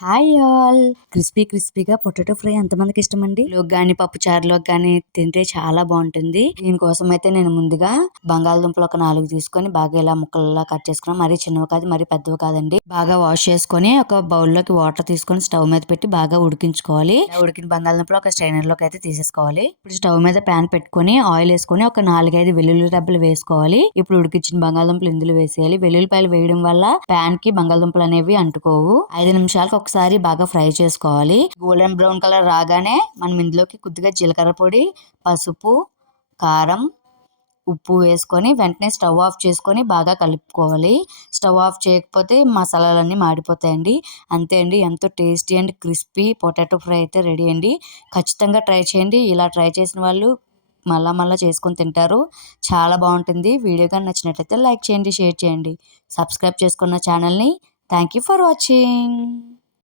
Hi all క్రిస్పీగా potato fry ఎంతమందికి ఇష్టమండి. లోకి గాని పప్పు చారులోకి గాని తింటే చాలా బాగుంటుంది. దీనికోసం అయితే నేను ముందుగా బంగాళదుంపలు ఒక 4 తీసుకొని బాగా ఇలా ముక్కల్లా కట్ చేసుకున్నాను. మరీ చిన్నవి కాదు, మరీ పెద్దవి కాదండి. బాగా వాష్ చేసుకొని ఒక బౌల్లోకి వాటర్ తీసుకొని స్టవ్ మీద పెట్టి బాగా ఉడికించుకోవాలి. ఉడికిన బంగాళదుంపలు ఒక స్ట్రైనర్ లోకి అయితే తీసేసుకోవాలి. ఇప్పుడు స్టవ్ మీద ప్యాన్ పెట్టుకొని ఆయిల్ వేసుకొని ఒక 4-5 వెల్లుల్లి రెబ్బలు వేసుకోవాలి. ఇప్పుడు ఉడికించిన బంగాళదుంపలు ఇందులో వేసేయాలి. వెల్లుల్లిపాయలు వేయడం వల్ల ప్యాన్ కి బంగాళదుంపలు అనేవి అంటుకోవు. 5 నిమిషాలకు ఒకసారి బాగా ఫ్రై చేసుకోవాలి. గోల్డెన్ బ్రౌన్ కలర్ రాగానే మనం ఇందులోకి కొద్దిగా జీలకర్ర పొడి, పసుపు, కారం, ఉప్పు వేసుకొని వెంటనే స్టవ్ ఆఫ్ చేసుకొని బాగా కలుపుకోవాలి. స్టవ్ ఆఫ్ చేయకపోతే మసాలాలన్నీ మాడిపోతాయండి. అంతే అండి, ఎంతో tasty and crispy potato fry అయితే రెడీ అండి. ఖచ్చితంగా ట్రై చేయండి. ఇలా ట్రై చేసిన వాళ్ళు మళ్ళా చేసుకొని తింటారు. చాలా బాగుంటుంది. వీడియో కానీ నచ్చినట్లయితే లైక్ చేయండి, షేర్ చేయండి, సబ్స్క్రైబ్ చేసుకున్న ఛానల్ని. Thank you for watching.